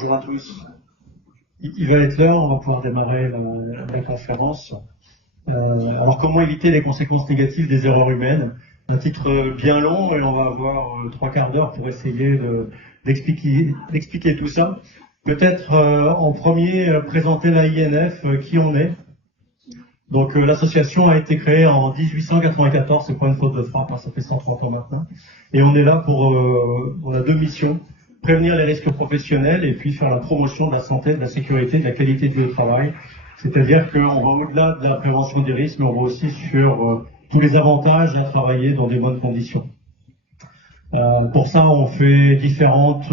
bonjour à tous. Il va être l'heure, on va pouvoir démarrer la conférence. Alors, comment éviter les conséquences négatives des erreurs humaines? Un titre bien long et on va avoir 3/4 d'heure pour essayer d'expliquer tout ça. Peut-être en premier présenter l'AINF, qui on est. Donc l'association a été créée en 1894, c'est pas une faute de frappe, hein, ça fait 130 ans maintenant. Et on est là on a deux missions: prévenir les risques professionnels et puis faire la promotion de la santé, de la sécurité, de la qualité de vie au travail. C'est-à-dire qu'on va au-delà de la prévention des risques, mais on va aussi sur tous les avantages à travailler dans des bonnes conditions. Pour ça, on fait différentes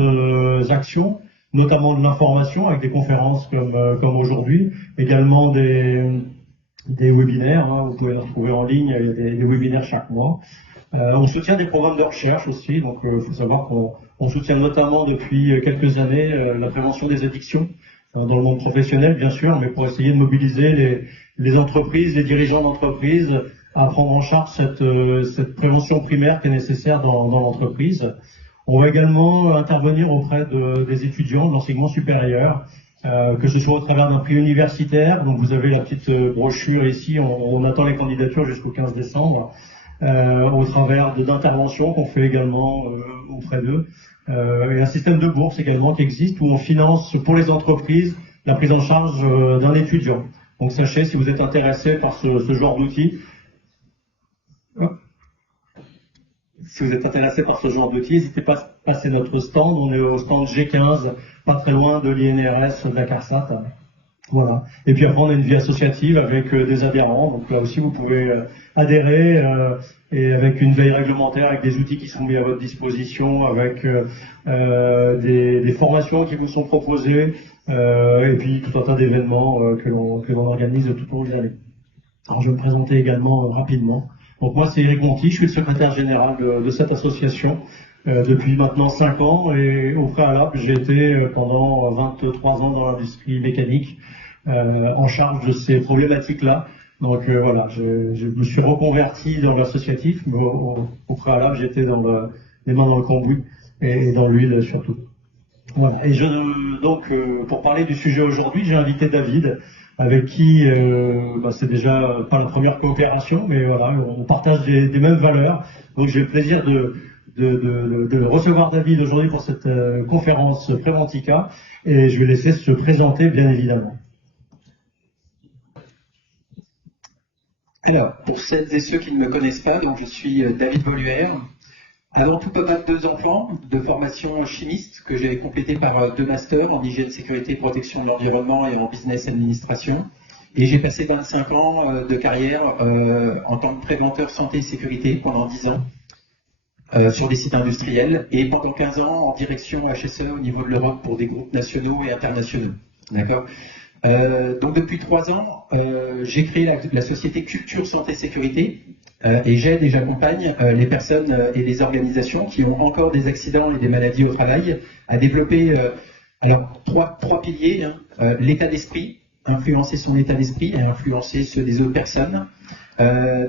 actions, notamment de l'information avec des conférences comme aujourd'hui, également des webinaires, hein, vous pouvez les retrouver en ligne, il y a des webinaires chaque mois. On soutient des programmes de recherche aussi, donc il faut savoir qu'on soutient notamment depuis quelques années la prévention des addictions, dans le monde professionnel bien sûr, mais pour essayer de mobiliser les entreprises, les dirigeants d'entreprises à prendre en charge cette prévention primaire qui est nécessaire dans l'entreprise. On va également intervenir auprès des étudiants de l'enseignement supérieur, que ce soit au travers d'un prix universitaire. Donc vous avez la petite brochure ici, on attend les candidatures jusqu'au 15 décembre, au travers d'interventions qu'on fait également auprès d'eux, et un système de bourse également qui existe où on finance pour les entreprises la prise en charge d'un étudiant. Donc sachez, si vous êtes intéressé par ce genre d'outils, n'hésitez pas à passer notre stand. On est au stand G15, pas très loin de l'INRS de la CARSAT. Voilà. Et puis après, on a une vie associative avec des adhérents. Donc là aussi, vous pouvez adhérer et avec une veille réglementaire, avec des outils qui sont mis à votre disposition, avec des formations qui vous sont proposées, et puis tout un tas d'événements que l'on organise tout au long de l'année. Alors, je vais me présenter également rapidement. Donc moi, c'est Eric Monti, je suis le secrétaire général de cette association depuis maintenant 5 ans, et au préalable, j'ai été pendant 23 ans dans l'industrie mécanique, en charge de ces problématiques-là. Donc voilà, je me suis reconverti dans l'associatif, mais au préalable, j'étais les mains dans le cambouis et dans l'huile surtout. Voilà. Et donc, pour parler du sujet aujourd'hui, j'ai invité David, avec qui c'est déjà pas la première coopération, mais voilà, on partage des mêmes valeurs. Donc j'ai le plaisir de recevoir David aujourd'hui pour cette conférence Préventica, et je vais laisser se présenter bien évidemment. Alors, pour celles et ceux qui ne me connaissent pas, donc je suis David Voluère. Avant tout, pas mal de 2 ans de formation chimiste que j'ai complété par 2 masters en hygiène, sécurité, protection de l'environnement et en business administration. Et j'ai passé 25 ans de carrière en tant que préventeur santé et sécurité pendant 10 ans sur des sites industriels, et pendant 15 ans en direction HSE au niveau de l'Europe pour des groupes nationaux et internationaux. D'accord. Donc depuis 3 ans, j'ai créé la société Culture Santé Sécurité, et j'aide et j'accompagne les personnes et les organisations qui ont encore des accidents et des maladies au travail à développer alors trois piliers, hein, l'état d'esprit, influencer son état d'esprit et influencer ceux des autres personnes,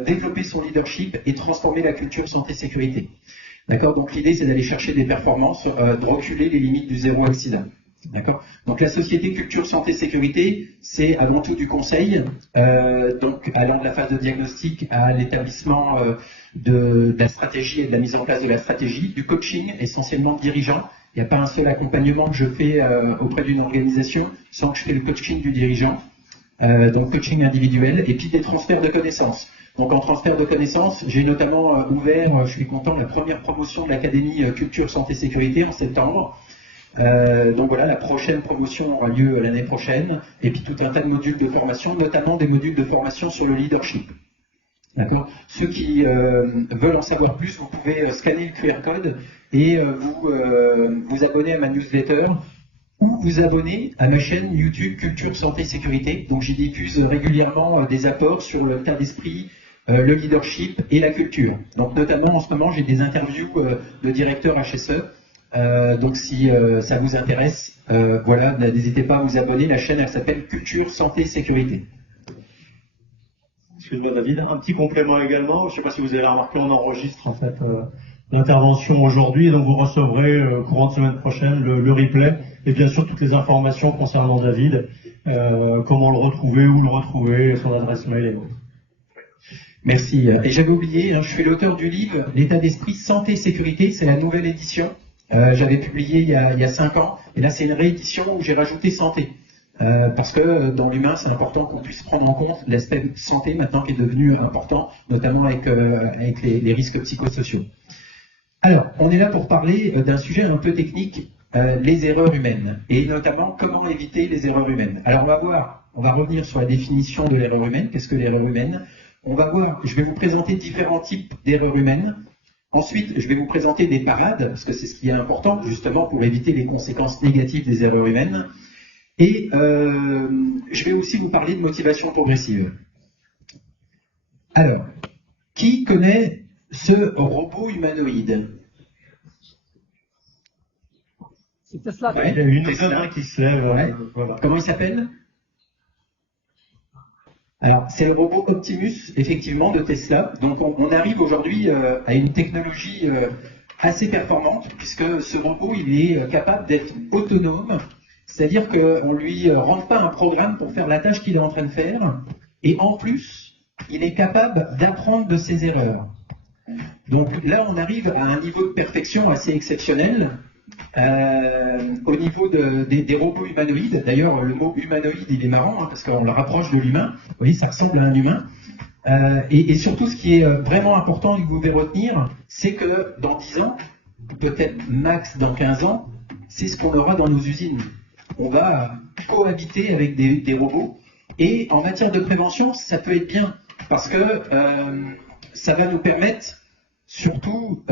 développer son leadership et transformer la culture santé sécurité. D'accord. Donc l'idée, c'est d'aller chercher des performances, de reculer les limites du zéro accident. D'accord. Donc la société Culture Santé Sécurité, c'est avant tout du conseil, donc allant de la phase de diagnostic à l'établissement de la stratégie et de la mise en place de la stratégie, du coaching essentiellement de dirigeants. Il n'y a pas un seul accompagnement que je fais auprès d'une organisation sans que je fais le coaching du dirigeant, donc coaching individuel, et puis des transferts de connaissances. Donc en transfert de connaissances, j'ai notamment ouvert, je suis content, la première promotion de l'Académie Culture Santé Sécurité en septembre. Donc voilà, la prochaine promotion aura lieu l'année prochaine, et puis tout un tas de modules de formation, notamment des modules de formation sur le leadership. D'accord. Ceux qui veulent en savoir plus, vous pouvez scanner le QR code et vous abonner à ma newsletter ou vous abonner à ma chaîne YouTube Culture Santé Sécurité. Donc j'y diffuse régulièrement des apports sur l'état d'esprit, le leadership et la culture. Donc notamment en ce moment, j'ai des interviews de directeurs HSE. Donc si ça vous intéresse, voilà, n'hésitez pas à vous abonner. La chaîne, elle s'appelle Culture Santé Sécurité. Excuse-moi David, un petit complément également. Je ne sais pas si vous avez remarqué, on enregistre en fait l'intervention aujourd'hui, donc vous recevrez courant de semaine prochaine le replay et bien sûr toutes les informations concernant David, comment le retrouver, où le retrouver, son adresse mail et autres. Merci. Et j'avais oublié, je suis l'auteur du livre L'état d'esprit santé sécurité, c'est la nouvelle édition. J'avais publié il y a 5 ans, et là c'est une réédition où j'ai rajouté santé. Parce que dans l'humain, c'est important qu'on puisse prendre en compte l'aspect santé maintenant qui est devenu important, notamment avec les risques psychosociaux. Alors, on est là pour parler d'un sujet un peu technique, les erreurs humaines, et notamment comment éviter les erreurs humaines. Alors on va revenir sur la définition de l'erreur humaine. Qu'est-ce que l'erreur humaine? Je vais vous présenter différents types d'erreurs humaines. Ensuite, je vais vous présenter des parades, parce que c'est ce qui est important justement pour éviter les conséquences négatives des erreurs humaines. Et je vais aussi vous parler de motivation progressive. Alors, qui connaît ce robot humanoïde? C'est Tesla. Ouais, il y a une Tesla qui se lève. Ouais. Voilà. Comment il s'appelle? Alors, c'est le robot Optimus, effectivement, de Tesla. Donc, on arrive aujourd'hui à une technologie assez performante, puisque ce robot, il est capable d'être autonome. C'est-à-dire qu'on ne lui rentre pas un programme pour faire la tâche qu'il est en train de faire. Et en plus, il est capable d'apprendre de ses erreurs. Donc là, on arrive à un niveau de perfection assez exceptionnel au niveau des robots humanoïdes. D'ailleurs, le mot humanoïde, il est marrant, parce qu'on le rapproche de l'humain. Vous voyez, ça ressemble à un humain. Et surtout, ce qui est vraiment important et que vous devez retenir, c'est que dans 10 ans, peut-être max dans 15 ans, c'est ce qu'on aura dans nos usines. On va cohabiter avec des robots. Et en matière de prévention, ça peut être bien, parce que ça va nous permettre surtout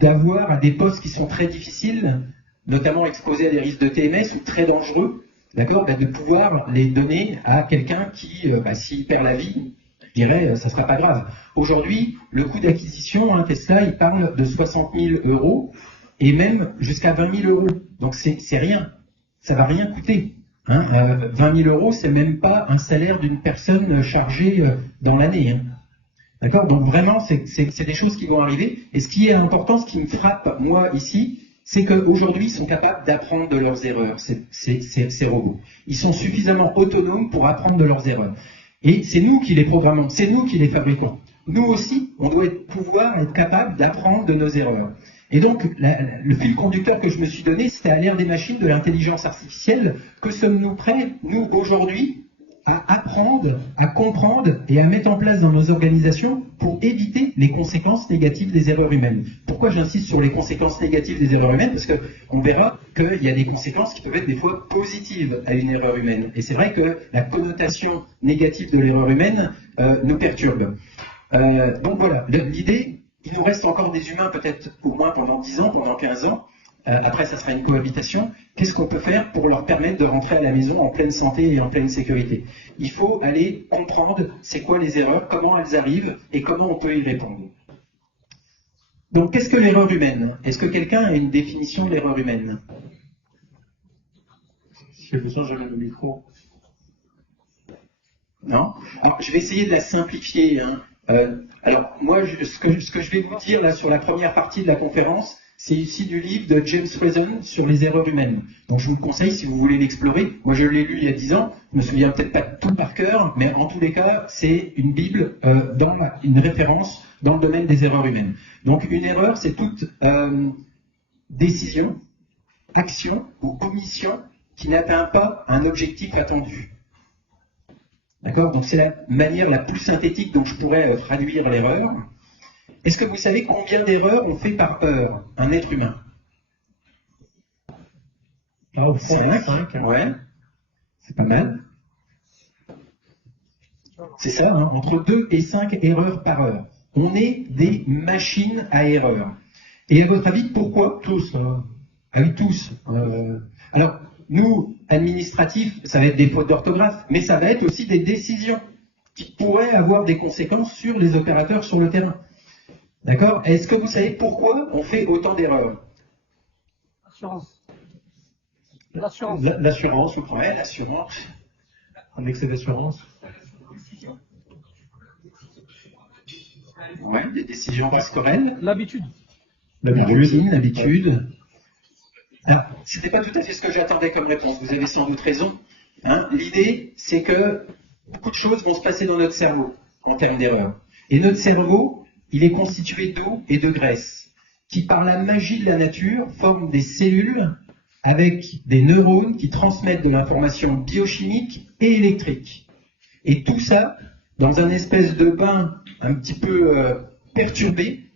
d'avoir à des postes qui sont très difficiles, notamment exposés à des risques de TMS ou très dangereux, d'accord, de pouvoir les donner à quelqu'un qui, s'il perd la vie, je dirais, ça ne sera pas grave. Aujourd'hui, le coût d'acquisition, Tesla, il parle de 60 000 € et même jusqu'à 20 000 €. Donc c'est rien, ça va rien coûter. 20 000 €, c'est même pas un salaire d'une personne chargée dans l'année. D'accord? Donc vraiment, c'est des choses qui vont arriver. Et ce qui est important, ce qui me frappe, moi, ici, c'est qu'aujourd'hui, ils sont capables d'apprendre de leurs erreurs, ces robots. Ils sont suffisamment autonomes pour apprendre de leurs erreurs. Et c'est nous qui les programmons, c'est nous qui les fabriquons. Nous aussi, on doit pouvoir être capable d'apprendre de nos erreurs. Et donc, le fil conducteur que je me suis donné, c'était à l'ère des machines, de l'intelligence artificielle. Que sommes-nous prêts, nous, aujourd'hui, à apprendre, à comprendre et à mettre en place dans nos organisations pour éviter les conséquences négatives des erreurs humaines? Pourquoi j'insiste sur les conséquences négatives des erreurs humaines? Parce qu'on verra qu'il y a des conséquences qui peuvent être des fois positives à une erreur humaine. Et c'est vrai que la connotation négative de l'erreur humaine nous perturbe. Donc voilà, l'idée... Il nous reste encore des humains, peut-être au moins pendant 10 ans, pendant 15 ans. Après, ça sera une cohabitation. Qu'est-ce qu'on peut faire pour leur permettre de rentrer à la maison en pleine santé et en pleine sécurité? Il faut aller comprendre c'est quoi les erreurs, comment elles arrivent et comment on peut y répondre. Donc, qu'est-ce que l'erreur humaine? Est-ce que quelqu'un a une définition de l'erreur humaine? Si j'ai besoin, j'ai le micro. Non? Alors, je vais essayer de la simplifier. Alors, moi, ce que je vais vous dire là sur la première partie de la conférence, c'est ici du livre de James Friesen sur les erreurs humaines. Donc, je vous le conseille si vous voulez l'explorer. Moi, je l'ai lu il y a 10 ans. Je me souviens peut-être pas tout par cœur, mais en tous les cas, c'est une Bible, une référence dans le domaine des erreurs humaines. Donc, une erreur, c'est toute décision, action ou omission qui n'atteint pas un objectif attendu. D'accord? Donc c'est la manière la plus synthétique dont je pourrais traduire l'erreur. Est-ce que vous savez combien d'erreurs on fait par heure, un être humain? Ah, 5. Ouais, c'est pas mal. C'est ça, entre 2 et 5 erreurs par heure. On est des machines à erreurs. Et à votre avis, pourquoi? Tous. Ah oui, tous. Alors, nous, administratifs, ça va être des fautes d'orthographe, mais ça va être aussi des décisions qui pourraient avoir des conséquences sur les opérateurs sur le terrain. D'accord? Est-ce que vous savez pourquoi on fait autant d'erreurs? L'assurance. L'assurance. L'assurance, je crois. Ouais, l'assurance. Un excès d'assurance. Ouais, des décisions pastorelles. L'habitude. L'habitude. Alors, c'était pas tout à fait ce que j'attendais comme réponse, vous avez sans doute raison. Hein. L'idée, c'est que beaucoup de choses vont se passer dans notre cerveau en termes d'erreurs. Et notre cerveau, il est constitué d'eau et de graisse, qui par la magie de la nature forment des cellules avec des neurones qui transmettent de l'information biochimique et électrique. Et tout ça, dans un espèce de bain un petit peu perturbé.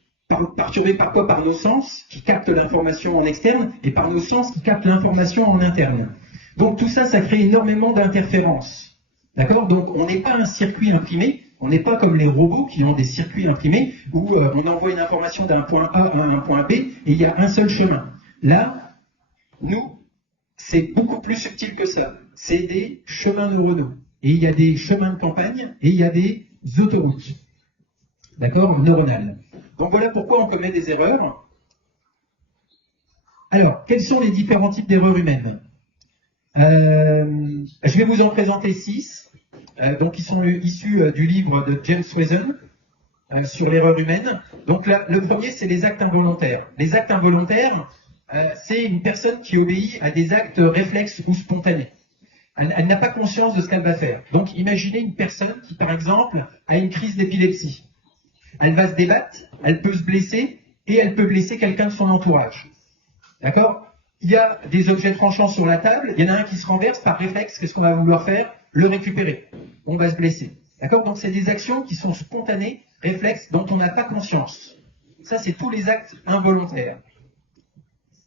Perturbé par quoi? Par nos sens qui captent l'information en externe et par nos sens qui captent l'information en interne. Donc tout ça, ça crée énormément d'interférences. D'accord? Donc on n'est pas un circuit imprimé, on n'est pas comme les robots qui ont des circuits imprimés où on envoie une information d'un point A à un point B et il y a un seul chemin. Là, nous, c'est beaucoup plus subtil que ça. C'est des chemins neuronaux. Et il y a des chemins de campagne et il y a des autoroutes. D'accord? Neuronales. Donc voilà pourquoi on commet des erreurs. Alors, quels sont les différents types d'erreurs humaines? Je vais vous en présenter 6. Donc, ils sont issus du livre de James Swazen sur l'erreur humaine. Donc, là, le premier, c'est les actes involontaires. Les actes involontaires, c'est une personne qui obéit à des actes réflexes ou spontanés. Elle n'a pas conscience de ce qu'elle va faire. Donc, imaginez une personne qui, par exemple, a une crise d'épilepsie. Elle va se débattre, elle peut se blesser et elle peut blesser quelqu'un de son entourage. D'accord? Il y a des objets tranchants sur la table, il y en a un qui se renverse par réflexe, qu'est-ce qu'on va vouloir faire? Le récupérer. On va se blesser. D'accord? Donc c'est des actions qui sont spontanées, réflexes, dont on n'a pas conscience. Ça, c'est tous les actes involontaires.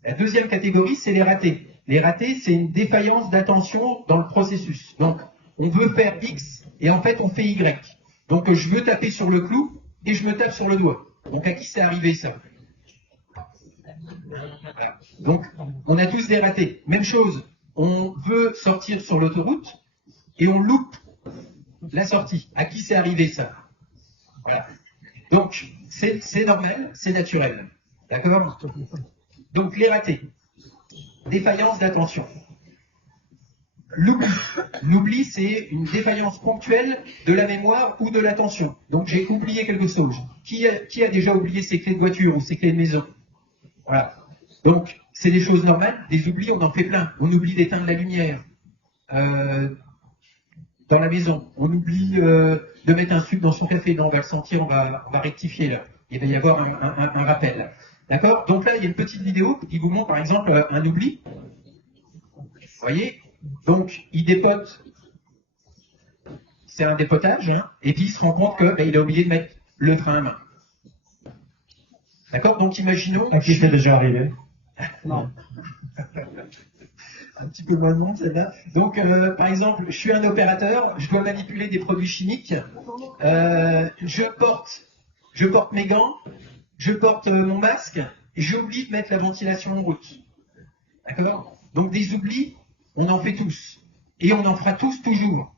La deuxième catégorie, c'est les ratés. Les ratés, c'est une défaillance d'attention dans le processus. Donc, on veut faire X et en fait, on fait Y. Donc, je veux taper sur le clou, et je me tape sur le doigt. Donc à qui c'est arrivé ça? Voilà. Donc on a tous des ratés. Même chose, on veut sortir sur l'autoroute et on loupe la sortie. À qui c'est arrivé ça? Voilà. Donc c'est normal, c'est naturel. D'accord? Donc les ratés. Défaillance d'attention. L'oubli. L'oubli, c'est une défaillance ponctuelle de la mémoire ou de l'attention. Donc j'ai oublié quelque chose. Qui a déjà oublié ses clés de voiture ou ses clés de maison? Voilà. Donc c'est des choses normales. Des oublis, on en fait plein. On oublie d'éteindre la lumière dans la maison. On oublie de mettre un sucre dans son café. Non, on va le sentir, on va rectifier là. Il va y avoir un rappel. D'accord? Donc là, il y a une petite vidéo qui vous montre par exemple un oubli. Vous voyez? Donc, il dépote, c'est un dépotage, hein, et puis il se rend compte qu'il a oublié de mettre le frein à main. D'accord? Donc, imaginons... À qui c'est déjà arrivé? Non. Un petit peu moins de monde, celle-là. Donc, par exemple, je suis un opérateur, je dois manipuler des produits chimiques, je porte mes gants, je porte mon masque, et j'oublie de mettre la ventilation en route. D'accord? Donc, des oublis, on en fait tous. Et on en fera tous toujours.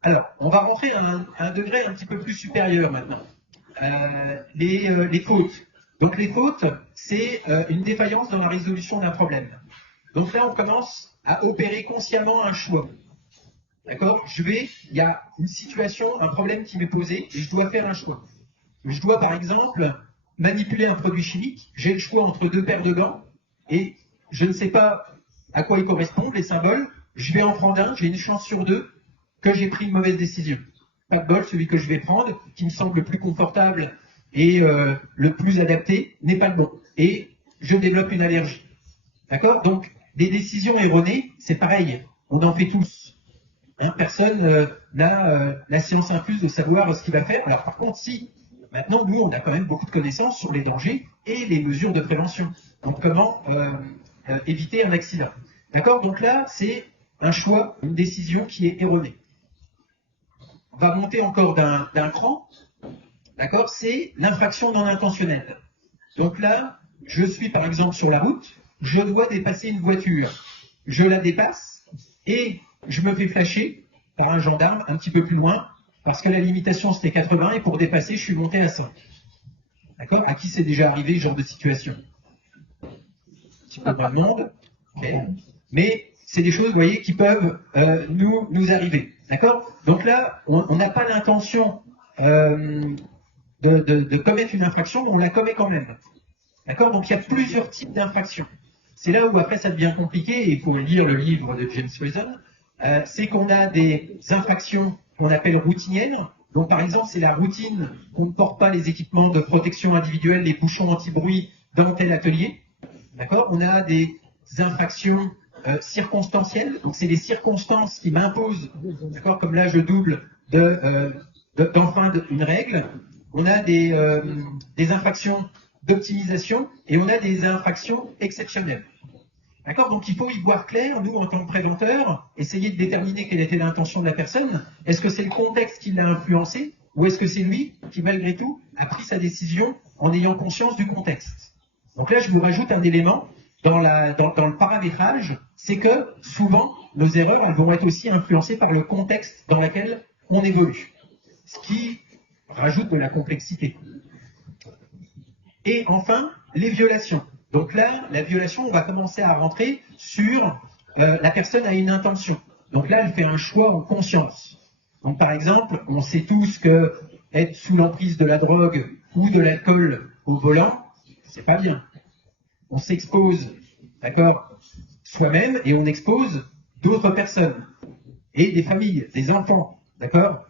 Alors, on va rentrer à un degré un petit peu plus supérieur maintenant. Les fautes. Donc les fautes, c'est une défaillance dans la résolution d'un problème. Donc là, on commence à opérer consciemment un choix. D'accord? Il y a une situation, un problème qui m'est posé, et je dois faire un choix. Je dois, par exemple, manipuler un produit chimique. J'ai le choix entre deux paires de gants, et je ne sais pas à quoi ils correspondent, les symboles. Je vais en prendre un, j'ai une chance sur deux que j'ai pris une mauvaise décision. Pas de bol, celui que je vais prendre, qui me semble le plus confortable et le plus adapté, n'est pas le bon. Et je développe une allergie. D'accord? Donc, des décisions erronées, c'est pareil. On en fait tous. Hein, personne n'a la science infuse de savoir ce qu'il va faire. Alors, par contre, si, maintenant, nous, on a quand même beaucoup de connaissances sur les dangers et les mesures de prévention. Donc, comment éviter un accident. D'accord? Donc là, c'est un choix, une décision qui est erronée. On va monter encore d'un cran. D'accord? C'est l'infraction non intentionnelle. Donc là, je suis par exemple sur la route, je dois dépasser une voiture. Je la dépasse et je me fais flasher par un gendarme un petit peu plus loin parce que la limitation c'était 80 et pour dépasser, je suis monté à 100. D'accord? À qui c'est déjà arrivé ce genre de situation? Un petit peu moins de monde. Okay. Mais c'est des choses, vous voyez, qui peuvent nous arriver. D'accord? Donc là, on n'a pas l'intention de commettre une infraction, mais on la commet quand même. D'accord? Donc il y a plusieurs types d'infractions. C'est là où après ça devient compliqué, et il faut lire le livre de James Reason. C'est qu'on a des infractions qu'on appelle routinières. Donc par exemple, c'est la routine qu'on ne porte pas les équipements de protection individuelle, les bouchons anti-bruit dans tel atelier. D'accord? On a des infractions circonstancielles. Donc c'est les circonstances qui m'imposent, d'accord, comme là je double d'enfreindre une règle. On a des infractions d'optimisation et on a des infractions exceptionnelles. D'accord? Donc il faut y voir clair, nous en tant que préventeurs, essayer de déterminer quelle était l'intention de la personne. Est-ce que c'est le contexte qui l'a influencé ou est-ce que c'est lui qui malgré tout a pris sa décision en ayant conscience du contexte? Donc là je vous rajoute un élément dans le paramétrage, c'est que souvent nos erreurs elles vont être aussi influencées par le contexte dans lequel on évolue. Ce qui rajoute de la complexité. Et enfin, les violations. Donc là, la violation, on va commencer à rentrer sur la personne a une intention. Donc là, elle fait un choix en conscience. Donc par exemple, on sait tous que être sous l'emprise de la drogue ou de l'alcool au volant, c'est pas bien. On s'expose, d'accord, soi-même et on expose d'autres personnes et des familles, des enfants, d'accord.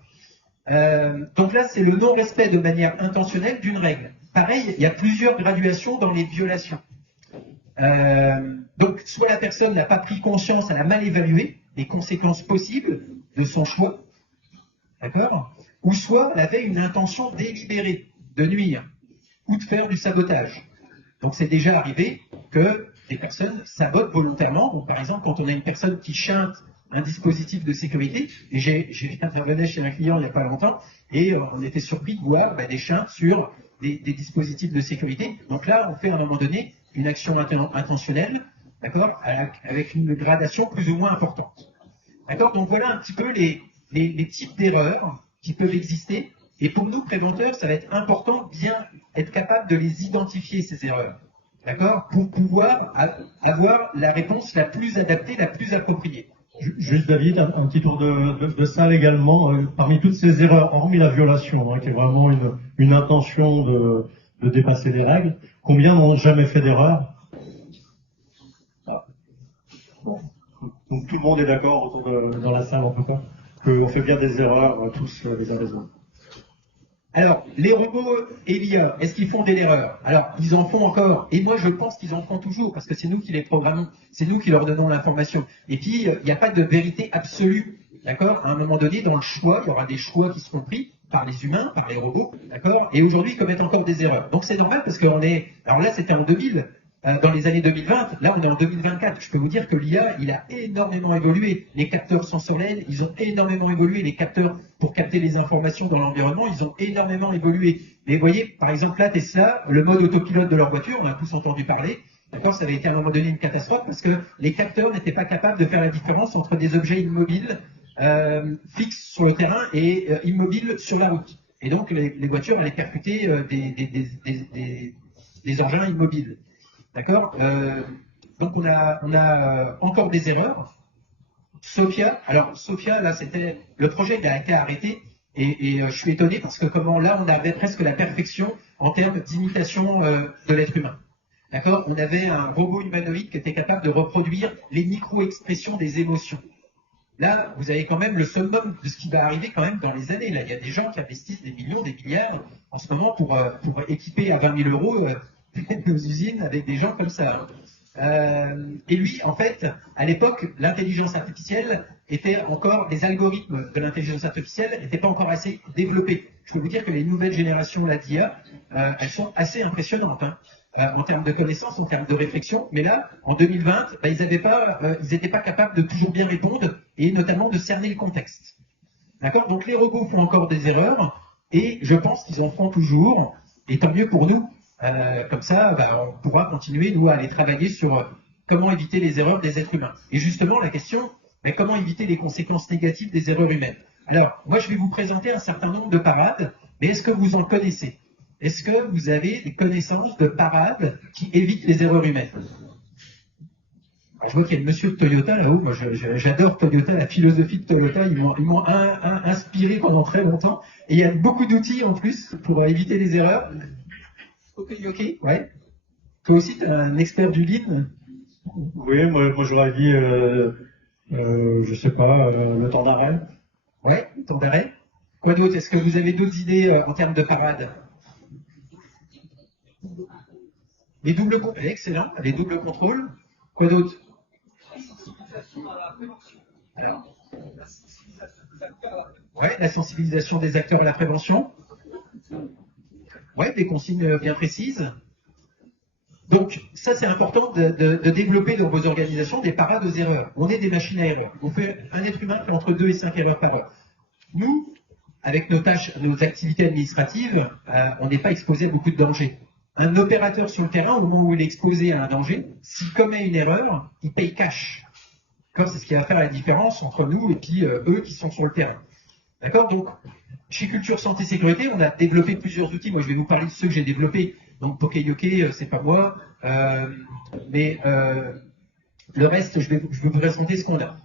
Donc là, c'est le non-respect de manière intentionnelle d'une règle. Pareil, il y a plusieurs graduations dans les violations. Donc, soit la personne n'a pas pris conscience, elle a mal évalué les conséquences possibles de son choix, d'accord, ou soit elle avait une intention délibérée de nuire ou de faire du sabotage. Donc, c'est déjà arrivé que des personnes sabotent volontairement. Donc, par exemple, quand on a une personne qui chante un dispositif de sécurité, et j'ai intervenu chez un client il n'y a pas longtemps, et on était surpris de voir des chintes sur des dispositifs de sécurité. Donc là, on fait à un moment donné une action intentionnelle, d'accord, avec une gradation plus ou moins importante. D'accord? Donc voilà un petit peu les types d'erreurs qui peuvent exister. Et pour nous, préventeurs, ça va être important de bien être capable de les identifier, ces erreurs. D'accord? Pour pouvoir avoir la réponse la plus adaptée, la plus appropriée. Juste David, un petit tour de salle également. Parmi toutes ces erreurs, hormis la violation, qui est vraiment une intention de dépasser les règles, combien n'ont jamais fait d'erreur? Donc tout le monde est d'accord dans la salle en tout cas, qu'on fait bien des erreurs tous les uns les autres. Alors, les robots et l'IA, est-ce qu'ils font des erreurs? Alors, ils en font encore. Et moi, je pense qu'ils en font toujours, parce que c'est nous qui les programmons, c'est nous qui leur donnons l'information. Et puis, il n'y a pas de vérité absolue. D'accord? À un moment donné, dans le choix, il y aura des choix qui seront pris par les humains, par les robots. D'accord? Et aujourd'hui, ils commettent encore des erreurs. Donc, c'est normal, parce qu'on est... Alors là, c'était en 2000. Dans les années 2020, là on est en 2024, je peux vous dire que l'IA, il a énormément évolué. Les capteurs sensoriels, ils ont énormément évolué. Les capteurs pour capter les informations dans l'environnement, ils ont énormément évolué. Mais vous voyez, par exemple là, Tesla, le mode autopilote de leur voiture, on a tous entendu parler, d'accord, ça avait été à un moment donné une catastrophe parce que les capteurs n'étaient pas capables de faire la différence entre des objets immobiles fixes sur le terrain et immobiles sur la route. Et donc les voitures allaient percuter des engins immobiles. D'accord? Donc on a encore des erreurs. Sophia, alors Sophia, là c'était le projet qui a été arrêté et je suis étonné parce que comment là on avait presque la perfection en termes d'imitation de l'être humain. D'accord? On avait un robot humanoïde qui était capable de reproduire les micro-expressions des émotions. Là, vous avez quand même le summum de ce qui va arriver quand même dans les années. Là, il y a des gens qui investissent des millions, des milliards en ce moment pour équiper à 20 000 euros nos usines avec des gens comme ça. Et lui, en fait, à l'époque, l'intelligence artificielle était encore, les algorithmes de l'intelligence artificielle n'étaient pas encore assez développés. Je peux vous dire que les nouvelles générations d'IA, elles sont assez impressionnantes en termes de connaissances, en termes de réflexion. Mais là, en 2020, ils n'étaient pas capables de toujours bien répondre et notamment de cerner le contexte. D'accord? Donc les robots font encore des erreurs et je pense qu'ils en font toujours. Et tant mieux pour nous. Comme ça, on pourra continuer, nous, à aller travailler sur comment éviter les erreurs des êtres humains. Et justement, la question, comment éviter les conséquences négatives des erreurs humaines? Alors, moi, je vais vous présenter un certain nombre de parades, mais est-ce que vous en connaissez? Est-ce que vous avez des connaissances de parades qui évitent les erreurs humaines? Je vois qu'il y a le monsieur de Toyota là-haut. Moi, j'adore Toyota, la philosophie de Toyota. Ils m'ont inspiré pendant très longtemps. Et il y a beaucoup d'outils en plus pour éviter les erreurs. Ok, ouais. Toi aussi, tu es un expert du lean. Oui, moi j'aurais dit, je sais pas, le temps d'arrêt. Ouais, temps d'arrêt. Quoi d'autre? Est-ce que vous avez d'autres idées en termes de parade? Les doubles contrôles, excellent. Les doubles contrôles. Quoi d'autre? Alors, ouais, la sensibilisation des acteurs à la prévention. Ouais, des consignes bien précises. Donc, ça, c'est important de développer dans vos organisations des parades aux erreurs. On est des machines à erreurs. Un être humain fait entre 2 et 5 erreurs par heure. Nous, avec nos tâches, nos activités administratives, on n'est pas exposé à beaucoup de dangers. Un opérateur sur le terrain, au moment où il est exposé à un danger, s'il commet une erreur, il paye cash. C'est ce qui va faire la différence entre nous et puis eux qui sont sur le terrain. D'accord? Donc, chez Culture Santé Sécurité, on a développé plusieurs outils. Moi, je vais vous parler de ceux que j'ai développés. Donc, Pokeyoke, c'est pas moi. Mais le reste, je vais vous présenter ce qu'on a.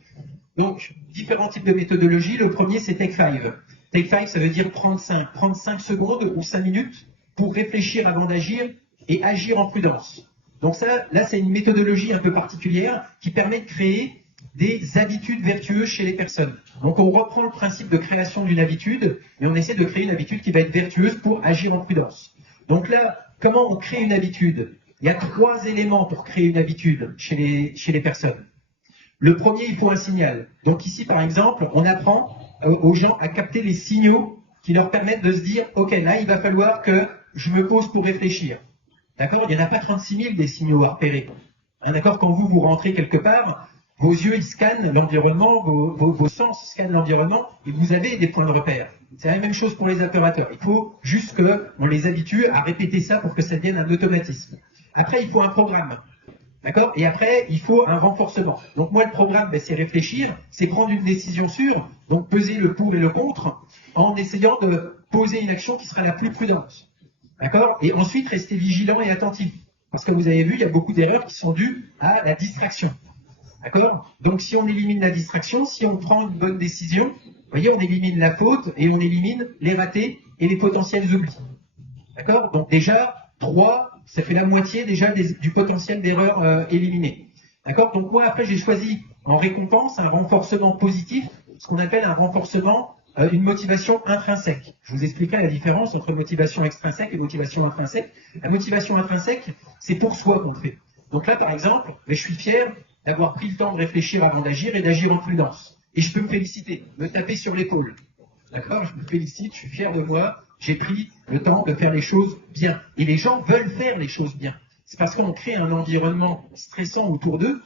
Donc, différents types de méthodologies. Le premier, c'est Take 5. Take 5, ça veut dire prendre 5 secondes ou 5 minutes pour réfléchir avant d'agir et agir en prudence. Donc ça, là, c'est une méthodologie un peu particulière qui permet de créer des habitudes vertueuses chez les personnes. Donc on reprend le principe de création d'une habitude et on essaie de créer une habitude qui va être vertueuse pour agir en prudence. Donc là, comment on crée une habitude? Il y a 3 éléments pour créer une habitude chez les personnes. Le premier, il faut un signal. Donc ici, par exemple, on apprend aux gens à capter les signaux qui leur permettent de se dire « Ok, là, il va falloir que je me pose pour réfléchir. » D'accord? Il n'y en a pas 36 000 des signaux à repérer. D'accord? Quand vous rentrez quelque part, vos yeux, ils scannent l'environnement, vos sens scannent l'environnement, et vous avez des points de repère. C'est la même chose pour les opérateurs. Il faut juste qu'on les habitue à répéter ça pour que ça devienne un automatisme. Après, il faut un programme. D'accord? Et après, il faut un renforcement. Donc moi, le programme, c'est réfléchir, c'est prendre une décision sûre, donc peser le pour et le contre, en essayant de poser une action qui sera la plus prudente. D'accord? Et ensuite, rester vigilant et attentif. Parce que vous avez vu, il y a beaucoup d'erreurs qui sont dues à la distraction. D'accord? Donc si on élimine la distraction, si on prend une bonne décision, vous voyez, on élimine la faute et on élimine les ratés et les potentiels oublis. D'accord? Donc déjà, 3, ça fait la moitié déjà du potentiel d'erreur éliminé. D'accord? Donc moi, après, j'ai choisi en récompense un renforcement positif, ce qu'on appelle un renforcement, une motivation intrinsèque. Je vous expliquerai la différence entre motivation extrinsèque et motivation intrinsèque. La motivation intrinsèque, c'est pour soi qu'on fait. Donc là, par exemple, je suis fier d'avoir pris le temps de réfléchir avant d'agir et d'agir en prudence. Et je peux me féliciter, me taper sur l'épaule. D'accord? Je me félicite, je suis fier de moi, j'ai pris le temps de faire les choses bien. Et les gens veulent faire les choses bien. C'est parce qu'on crée un environnement stressant autour d'eux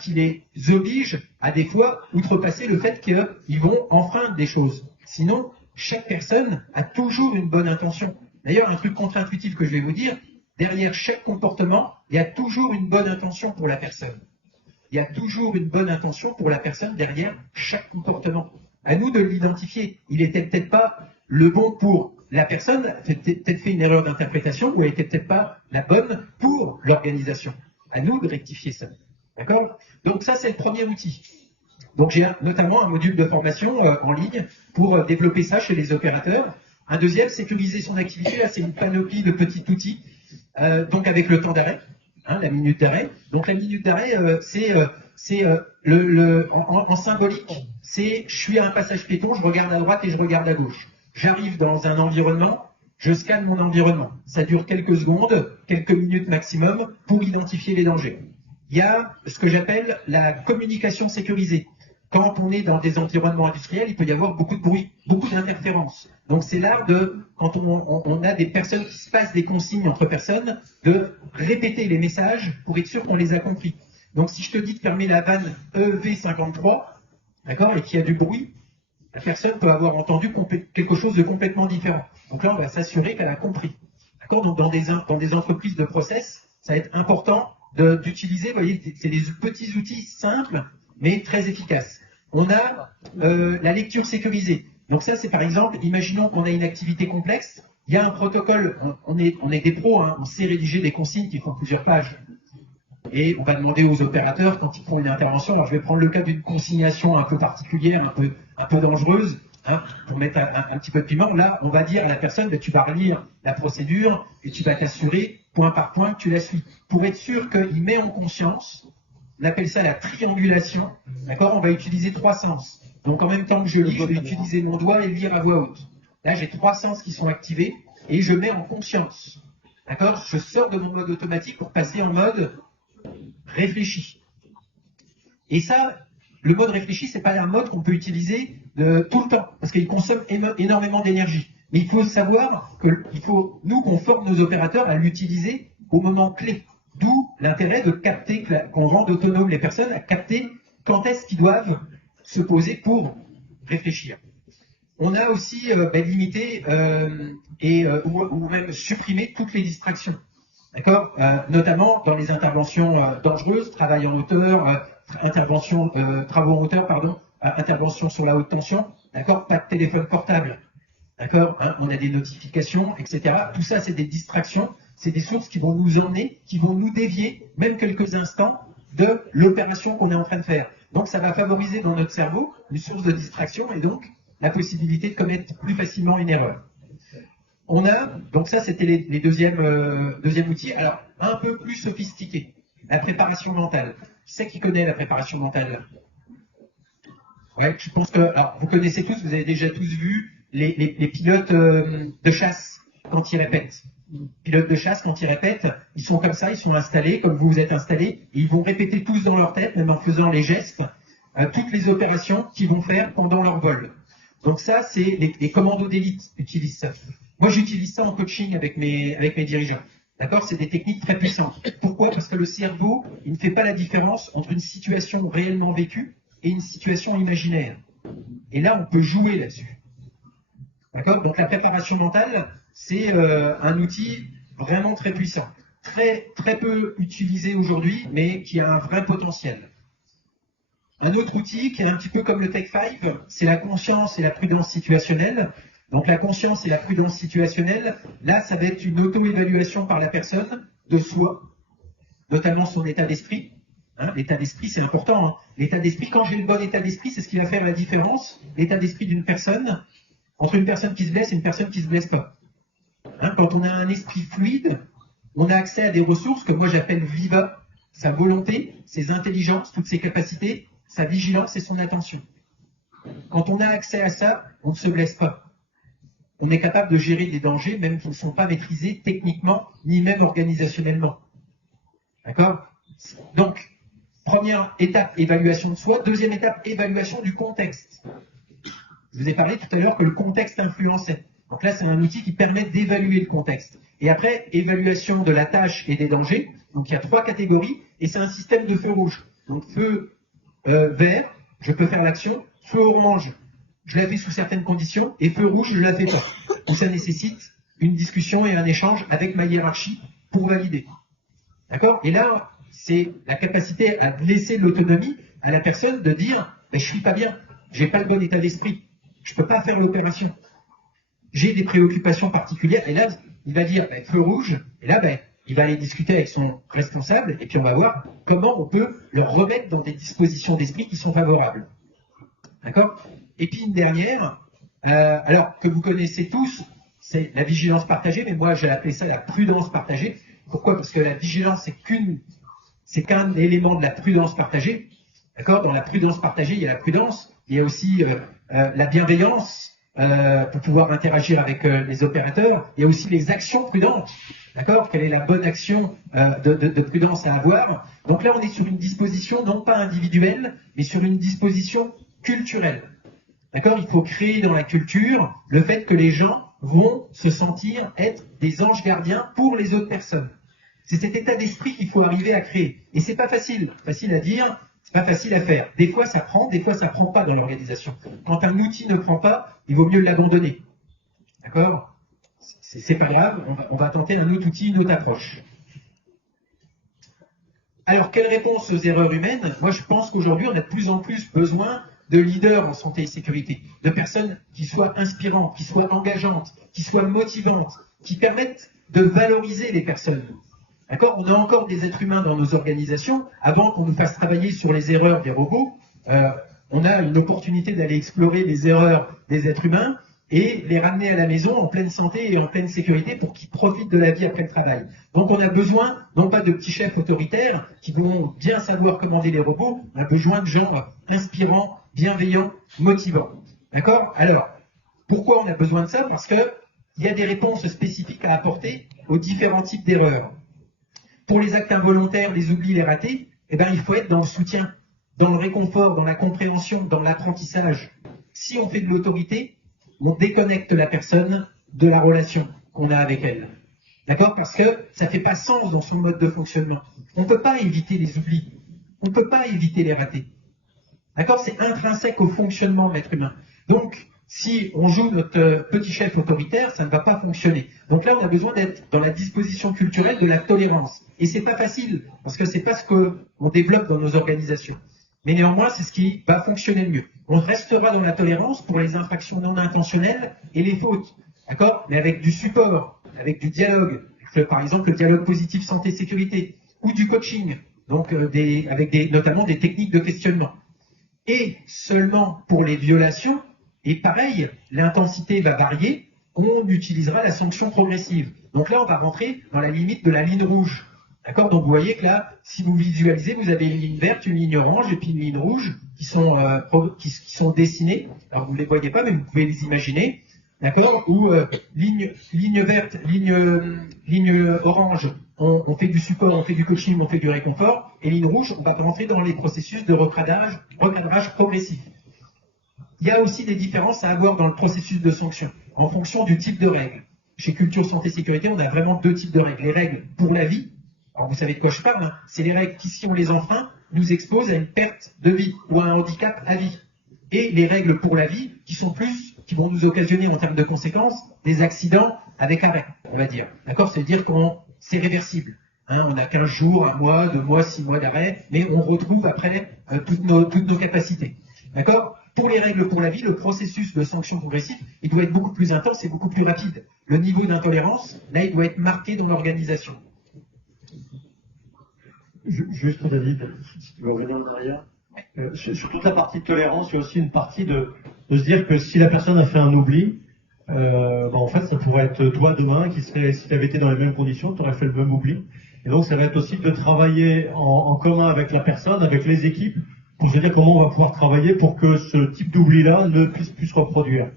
qui les oblige à des fois outrepasser le fait qu'ils vont enfreindre des choses. Sinon, chaque personne a toujours une bonne intention. D'ailleurs, un truc contre-intuitif que je vais vous dire, derrière chaque comportement, il y a toujours une bonne intention pour la personne. Il y a toujours une bonne intention pour la personne derrière chaque comportement. À nous de l'identifier. Il n'était peut-être pas le bon pour la personne, a peut-être fait une erreur d'interprétation, ou elle n'était peut-être pas la bonne pour l'organisation. À nous de rectifier ça. D'accord? Donc ça, c'est le premier outil. Donc j'ai notamment un module de formation en ligne pour développer ça chez les opérateurs. Un deuxième, sécuriser son activité. Là, c'est une panoplie de petits outils. Donc avec le temps d'arrêt. La minute d'arrêt. Donc la minute d'arrêt, en symbolique, c'est je suis à un passage piéton, je regarde à droite et je regarde à gauche. J'arrive dans un environnement, je scanne mon environnement. Ça dure quelques secondes, quelques minutes maximum pour identifier les dangers. Il y a ce que j'appelle la communication sécurisée. Quand on est dans des environnements industriels, il peut y avoir beaucoup de bruit, beaucoup d'interférences. Donc c'est l'art de, quand on a des personnes qui se passent des consignes entre personnes, de répéter les messages pour être sûr qu'on les a compris. Donc si je te dis de fermer la vanne EV53, d'accord, et qu'il y a du bruit, la personne peut avoir entendu quelque chose de complètement différent. Donc là, on va s'assurer qu'elle a compris. D'accord? Donc dans des entreprises de process, ça va être important d'utiliser, vous voyez, c'est des petits outils simples, mais très efficaces. On a la lecture sécurisée. Donc ça, c'est par exemple, imaginons qu'on a une activité complexe, il y a un protocole, on est des pros, on sait rédiger des consignes qui font plusieurs pages. Et on va demander aux opérateurs, quand ils font une intervention, alors je vais prendre le cas d'une consignation un peu particulière, un peu dangereuse, pour mettre un petit peu de piment. Là, on va dire à la personne, tu vas relire la procédure et tu vas t'assurer point par point, que tu la suis, pour être sûr qu'il met en conscience. On appelle ça la triangulation. D'accord? On va utiliser 3 sens. Donc en même temps que je lis, je vais utiliser mon doigt et lire à voix haute. Là, j'ai 3 sens qui sont activés et je mets en conscience. D'accord? Je sors de mon mode automatique pour passer en mode réfléchi. Et ça, le mode réfléchi, c'est pas un mode qu'on peut utiliser tout le temps, parce qu'il consomme énormément d'énergie. Mais il faut savoir qu'il faut, nous, qu'on forme nos opérateurs à l'utiliser au moment clé. D'où l'intérêt de capter, qu'on rende autonomes les personnes à capter quand est-ce qu'ils doivent se poser pour réfléchir. On a aussi limité ou même supprimé toutes les distractions. D'accord? Notamment dans les interventions dangereuses, travail en hauteur, travaux en hauteur, pardon, intervention sur la haute tension, d'accord? Pas de téléphone portable, d'accord? On a des notifications, etc. Tout ça, c'est des distractions, c'est des sources qui vont nous emmener, qui vont nous dévier, même quelques instants, de l'opération qu'on est en train de faire. Donc, ça va favoriser dans notre cerveau une source de distraction et donc la possibilité de commettre plus facilement une erreur. On a, donc ça c'était les deuxièmes outils, alors un peu plus sophistiqués, la préparation mentale. Qui c'est qui connaît la préparation mentale? Ouais, je pense que, alors, vous connaissez tous, vous avez déjà tous vu les pilotes de chasse quand ils répètent. Les pilotes de chasse quand ils répètent, ils sont comme ça, ils sont installés, comme vous êtes installés, et ils vont répéter tous dans leur tête, même en faisant les gestes, toutes les opérations qu'ils vont faire pendant leur vol. Donc ça, c'est les commandos d'élite utilisent ça. Moi, j'utilise ça en coaching avec mes dirigeants. D'accord? C'est des techniques très puissantes. Pourquoi? Parce que le cerveau, il ne fait pas la différence entre une situation réellement vécue et une situation imaginaire. Et là, on peut jouer là-dessus. D'accord? Donc la préparation mentale, c'est un outil vraiment très puissant. Très, très peu utilisé aujourd'hui, mais qui a un vrai potentiel. Un autre outil qui est un petit peu comme le Tech 5, c'est la conscience et la prudence situationnelle. Donc la conscience et la prudence situationnelle, là, ça va être une auto-évaluation par la personne de soi, notamment son état d'esprit. Hein, l'état d'esprit, c'est important. Hein. L'état d'esprit, quand j'ai le bon état d'esprit, c'est ce qui va faire la différence, l'état d'esprit d'une personne, entre une personne qui se blesse et une personne qui ne se blesse pas. Hein, quand on a un esprit fluide, on a accès à des ressources que moi j'appelle viva, sa volonté, ses intelligences, toutes ses capacités, sa vigilance et son attention. Quand on a accès à ça, on ne se blesse pas. On est capable de gérer des dangers, même qui ne sont pas maîtrisés techniquement, ni même organisationnellement. D'accord? Donc, première étape, évaluation de soi. Deuxième étape, évaluation du contexte. Je vous ai parlé tout à l'heure que le contexte influençait. Donc là, c'est un outil qui permet d'évaluer le contexte. Et après, évaluation de la tâche et des dangers. Donc il y a 3 catégories, et c'est un système de feu rouge. Donc feu vert, je peux faire l'action. Feu orange, je la fais sous certaines conditions, et feu rouge, je ne la fais pas. Donc ça nécessite une discussion et un échange avec ma hiérarchie pour valider. D'accord? Et là, c'est la capacité à laisser l'autonomie à la personne de dire « je ne suis pas bien, je n'ai pas le bon état d'esprit, je ne peux pas faire l'opération, j'ai des préoccupations particulières ». Et là, il va dire « feu rouge », et là, il va aller discuter avec son responsable, et puis on va voir comment on peut le remettre dans des dispositions d'esprit qui sont favorables. D'accord? Et puis une dernière, alors que vous connaissez tous, c'est la vigilance partagée, mais moi j'ai appelé ça la prudence partagée. Pourquoi? Parce que la vigilance, c'est qu'un élément de la prudence partagée. D'accord? Dans la prudence partagée, il y a la prudence, il y a aussi la bienveillance pour pouvoir interagir avec les opérateurs. Il y a aussi les actions prudentes. D'accord? Quelle est la bonne action de prudence à avoir? Donc là, on est sur une disposition non pas individuelle, mais sur une disposition culturelle. D'accord? Il faut créer dans la culture le fait que les gens vont se sentir être des anges gardiens pour les autres personnes. C'est cet état d'esprit qu'il faut arriver à créer. Et c'est pas facile. Facile à dire, c'est pas facile à faire. Des fois ça prend, des fois ça prend pas dans l'organisation. Quand un outil ne prend pas, il vaut mieux l'abandonner. D'accord? C'est pas grave, on va tenter un autre outil, une autre approche. Alors, quelle réponse aux erreurs humaines? Moi, je pense qu'aujourd'hui, on a de plus en plus besoin de leaders en santé et sécurité, de personnes qui soient inspirantes, qui soient engageantes, qui soient motivantes, qui permettent de valoriser les personnes. D'accord? On a encore des êtres humains dans nos organisations. Avant qu'on nous fasse travailler sur les erreurs des robots, on a une opportunité d'aller explorer les erreurs des êtres humains. et les ramener à la maison en pleine santé et en pleine sécurité pour qu'ils profitent de la vie après le travail. Donc on a besoin, non pas de petits chefs autoritaires qui vont bien savoir commander les robots, on a besoin de gens inspirants, bienveillants, motivants. D'accord? Alors, pourquoi on a besoin de ça? Parce qu'il y a des réponses spécifiques à apporter aux différents types d'erreurs. Pour les actes involontaires, les oublis, les ratés, eh ben, il faut être dans le soutien, dans le réconfort, dans la compréhension, dans l'apprentissage. Si on fait de l'autorité, on déconnecte la personne de la relation qu'on a avec elle. D'accord? Parce que ça ne fait pas sens dans son mode de fonctionnement. On ne peut pas éviter les oublis. On ne peut pas éviter les ratés. D'accord? C'est intrinsèque au fonctionnement de l'être humain. Donc, si on joue notre petit chef autoritaire, ça ne va pas fonctionner. Donc là, on a besoin d'être dans la disposition culturelle de la tolérance. Et c'est pas facile, parce que c'est pas ce qu'on développe dans nos organisations. Mais néanmoins, c'est ce qui va fonctionner le mieux. On restera dans la tolérance pour les infractions non intentionnelles et les fautes. D'accord? Mais avec du support, avec du dialogue. Par exemple, le dialogue positif santé-sécurité, ou du coaching, donc avec notamment des techniques de questionnement. Et seulement pour les violations, et pareil, l'intensité va varier, on utilisera la sanction progressive. Donc là, on va rentrer dans la limite de la ligne rouge. D'accord? Donc vous voyez que là, si vous visualisez, vous avez une ligne verte, une ligne orange et puis une ligne rouge qui sont dessinées. Alors vous ne les voyez pas, mais vous pouvez les imaginer. D'accord? Où ligne verte, ligne orange, on fait du support, on fait du coaching, on fait du réconfort. Et ligne rouge, on va rentrer dans les processus de recadrage progressif. Il y a aussi des différences à avoir dans le processus de sanction, en fonction du type de règles. Chez Culture Santé Sécurité, on a vraiment deux types de règles. Les règles pour la vie, alors vous savez de quoi je parle, hein, c'est les règles qui, si on les enfreint, nous exposent à une perte de vie ou à un handicap à vie. Et les règles pour la vie, qui vont nous occasionner en termes de conséquences, des accidents avec arrêt, on va dire. D'accord? C'est-à-dire que c'est réversible. Hein, on a 15 jours, 1 mois, 2 mois, 6 mois d'arrêt, mais on retrouve après toutes nos capacités. D'accord? Pour les règles pour la vie, le processus de sanction progressive, il doit être beaucoup plus intense et beaucoup plus rapide. Le niveau d'intolérance, là, il doit être marqué dans l'organisation. Juste David, si tu veux revenir en arrière. Sur toute la partie de tolérance, il y a aussi une partie de se dire que si la personne a fait un oubli, en fait, ça pourrait être toi demain si tu avais été dans les mêmes conditions, tu aurais fait le même oubli. Et donc, ça va être aussi de travailler en commun avec la personne, avec les équipes, pour se dire comment on va pouvoir travailler pour que ce type d'oubli-là ne puisse plus se reproduire.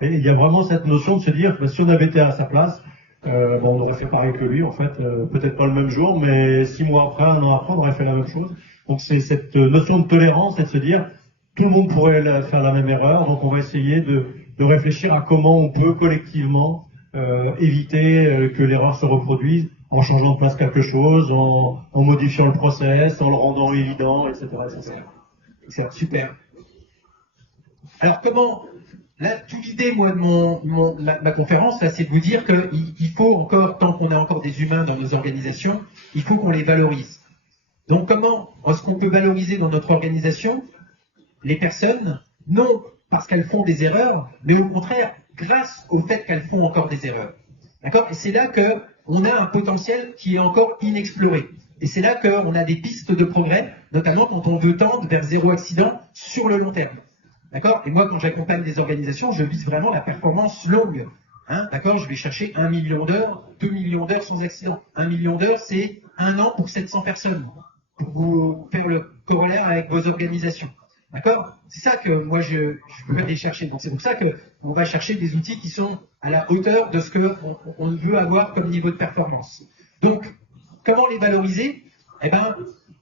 Et il y a vraiment cette notion de se dire que si on avait été à sa place, on aurait fait pareil que lui, en fait, peut-être pas le même jour, mais 6 mois après, 1 an après, on aurait fait la même chose. Donc c'est cette notion de tolérance et de se dire tout le monde pourrait faire la même erreur, donc on va essayer de réfléchir à comment on peut collectivement éviter que l'erreur se reproduise en changeant de place quelque chose, en modifiant le process, en le rendant évident, etc. C'est super. Alors comment, là, toute l'idée, moi, de ma conférence, là, c'est de vous dire qu'il faut encore, tant qu'on a encore des humains dans nos organisations, il faut qu'on les valorise. Donc comment est-ce qu'on peut valoriser dans notre organisation les personnes, non parce qu'elles font des erreurs, mais au contraire, grâce au fait qu'elles font encore des erreurs. D'accord? Et c'est là qu'on a un potentiel qui est encore inexploré. Et c'est là qu'on a des pistes de progrès, notamment quand on veut tendre vers 0 accident sur le long terme. D'accord? Et moi, quand j'accompagne des organisations, je vise vraiment la performance longue. Hein, d'accord? Je vais chercher 1 million d'heures, 2 millions d'heures sans accident. 1 million d'heures, c'est 1 an pour 700 personnes. Pour vous faire le corollaire avec vos organisations. D'accord? C'est ça que moi je veux aller chercher. Donc c'est pour ça qu'on va chercher des outils qui sont à la hauteur de ce qu'on veut avoir comme niveau de performance. Donc, comment les valoriser? Eh bien,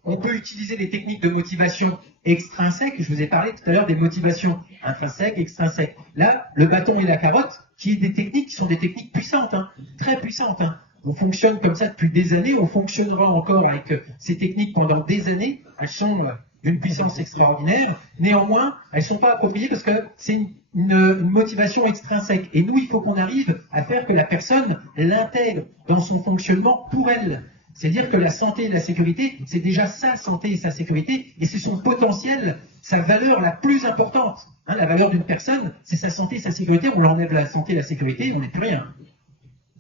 on peut utiliser les techniques de motivation extrinsèque. Je vous ai parlé tout à l'heure des motivations intrinsèques, extrinsèques. Là, le bâton et la carotte, qui est des techniques qui sont des techniques puissantes, hein, très puissantes. Hein. On fonctionne comme ça depuis des années, on fonctionnera encore avec ces techniques pendant des années. Elles sont d'une puissance extraordinaire. Néanmoins, elles ne sont pas appropriées parce que c'est une motivation extrinsèque. Et nous, il faut qu'on arrive à faire que la personne l'intègre dans son fonctionnement pour elle. C'est-à-dire que la santé et la sécurité, c'est déjà sa santé et sa sécurité, et c'est son potentiel, sa valeur la plus importante. Hein, la valeur d'une personne, c'est sa santé et sa sécurité. On enlève la santé et la sécurité, on n'est plus rien.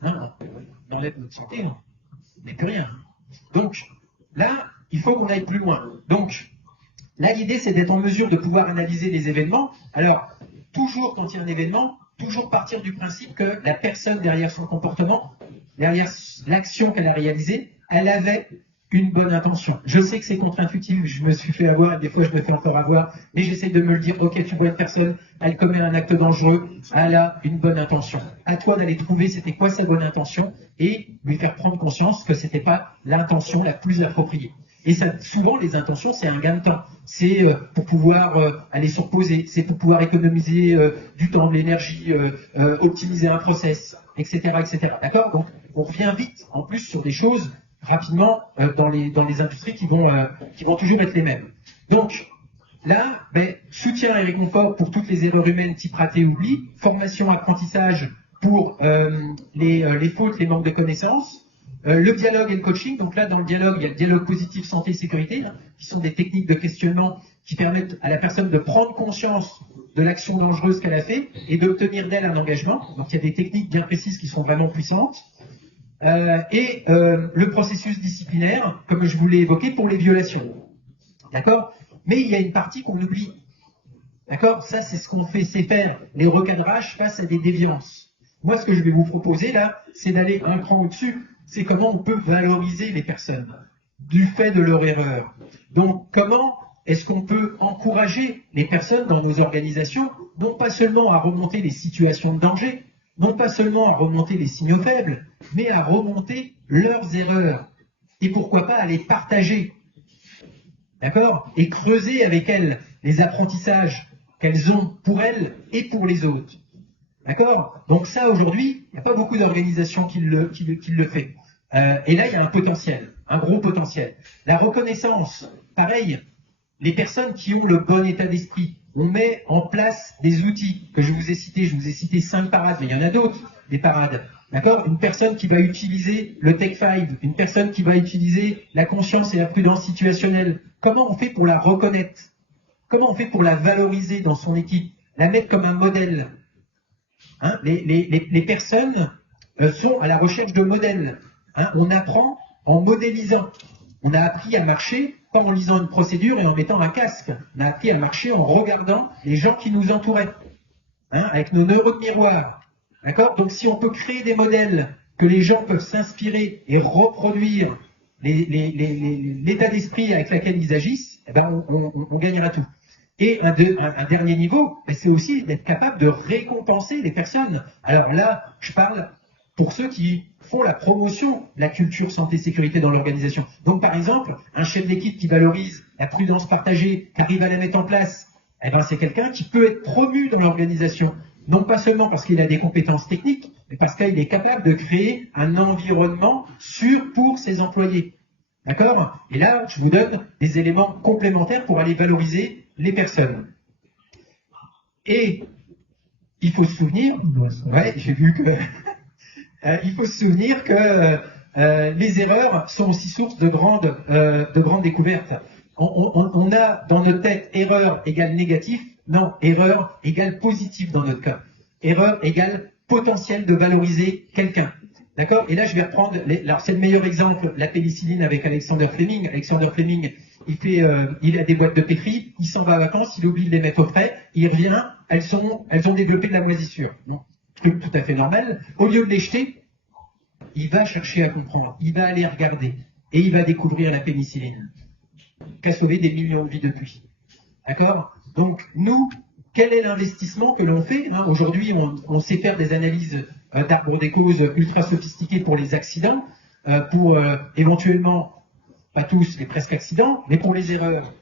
Hein, on enlève notre santé, on n'est plus rien. Donc, là, il faut qu'on aille plus loin. Donc, là, l'idée, c'est d'être en mesure de pouvoir analyser les événements. Alors, toujours quand il y a un événement, toujours partir du principe que la personne derrière son comportement, derrière l'action qu'elle a réalisée, elle avait une bonne intention. Je sais que c'est contre-intuitif, je me suis fait avoir, et des fois je me fais encore avoir, mais j'essaie de me le dire, ok, tu vois une personne, elle commet un acte dangereux, elle a une bonne intention. À toi d'aller trouver c'était quoi sa bonne intention et lui faire prendre conscience que c'était pas l'intention la plus appropriée. Et ça, souvent, les intentions, c'est un gain de temps. C'est pour pouvoir aller se reposer, c'est pour pouvoir économiser du temps, de l'énergie, optimiser un process, etc., etc. D'accord? Donc, on revient vite, en plus, sur des choses rapidement dans les industries qui vont toujours être les mêmes. Donc, là, soutien et réconfort pour toutes les erreurs humaines type raté oubli, formation, apprentissage pour les fautes, les manques de connaissances, le dialogue et le coaching. Donc là, dans le dialogue, il y a le dialogue positif, santé, sécurité, qui sont des techniques de questionnement qui permettent à la personne de prendre conscience de l'action dangereuse qu'elle a fait et d'obtenir d'elle un engagement. Donc il y a des techniques bien précises qui sont vraiment puissantes. Le processus disciplinaire, comme je vous l'ai évoqué, pour les violations. D'accord? Mais il y a une partie qu'on oublie. D'accord? Ça, c'est ce qu'on fait, c'est faire les recadrages face à des déviances. Moi, ce que je vais vous proposer là, c'est d'aller un cran au-dessus. C'est comment on peut valoriser les personnes du fait de leur erreur. Donc, comment est-ce qu'on peut encourager les personnes dans nos organisations, non pas seulement à remonter les situations de danger, non pas seulement à remonter les signaux faibles, mais à remonter leurs erreurs. Et pourquoi pas à les partager. D'accord? Et creuser avec elles les apprentissages qu'elles ont pour elles et pour les autres. D'accord? Donc ça, aujourd'hui, il n'y a pas beaucoup d'organisations qui le fait. Et là, il y a un potentiel, un gros potentiel. La reconnaissance, pareil, les personnes qui ont le bon état d'esprit, on met en place des outils que je vous ai cité 5 parades, mais il y en a d'autres, des parades. D'accord? Une personne qui va utiliser le Tech 5, une personne qui va utiliser la conscience et la prudence situationnelle. Comment on fait pour la reconnaître? Comment on fait pour la valoriser dans son équipe? La mettre comme un modèle? Hein? Les personnes sont à la recherche de modèles. Hein? On apprend en modélisant. On a appris à marcher pas en lisant une procédure et en mettant un casque. On a appris à marcher en regardant les gens qui nous entouraient, hein, avec nos neurones miroirs. D'accord? Donc si on peut créer des modèles que les gens peuvent s'inspirer et reproduire l'état d'esprit avec lequel ils agissent, eh ben on gagnera tout. Et un dernier niveau, c'est aussi d'être capable de récompenser les personnes. Alors là, je parle pour ceux qui font la promotion de la culture santé-sécurité dans l'organisation. Donc par exemple, un chef d'équipe qui valorise la prudence partagée, qui arrive à la mettre en place, eh ben, c'est quelqu'un qui peut être promu dans l'organisation. Non pas seulement parce qu'il a des compétences techniques, mais parce qu'il est capable de créer un environnement sûr pour ses employés. D'accord? Et là, je vous donne des éléments complémentaires pour aller valoriser les personnes. Et il faut se souvenir, ouais, j'ai vu que il faut se souvenir que les erreurs sont aussi source de grandes découvertes. On a dans notre tête erreur égale négatif. Non, erreur égale positif dans notre cas. Erreur égale potentiel de valoriser quelqu'un. D'accord? Et là, je vais reprendre, alors c'est le meilleur exemple, la pénicilline avec Alexander Fleming. Alexander Fleming, il a des boîtes de pétri, il s'en va à vacances, il oublie de les mettre au frais, il revient, elles ont développé de la moisissure. Non, truc tout à fait normal. Au lieu de les jeter, il va chercher à comprendre, il va aller regarder, et il va découvrir la pénicilline, qui a sauvé des millions de vies depuis. D'accord? Donc, nous, quel est l'investissement que l'on fait? Aujourd'hui, on sait faire des analyses d'arbres des causes ultra sophistiquées pour les accidents, pour éventuellement, pas tous, les presque accidents, mais pour les erreurs.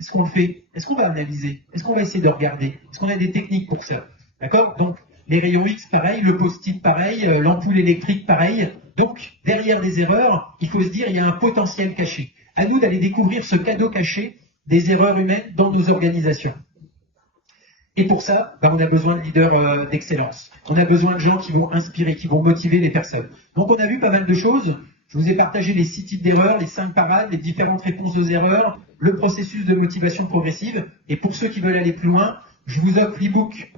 Est-ce qu'on le fait? Est-ce qu'on va analyser? Est-ce qu'on va essayer de regarder? Est-ce qu'on a des techniques pour ça? D'accord? Donc, les rayons X, pareil, le post-it, pareil, l'ampoule électrique, pareil. Donc, derrière des erreurs, il faut se dire, il y a un potentiel caché. À nous d'aller découvrir ce cadeau caché des erreurs humaines dans nos organisations. Et pour ça, on a besoin de leaders d'excellence. On a besoin de gens qui vont inspirer, qui vont motiver les personnes. Donc on a vu pas mal de choses. Je vous ai partagé les 6 types d'erreurs, les 5 parades, les différentes réponses aux erreurs, le processus de motivation progressive. Et pour ceux qui veulent aller plus loin, je vous offre l'e-book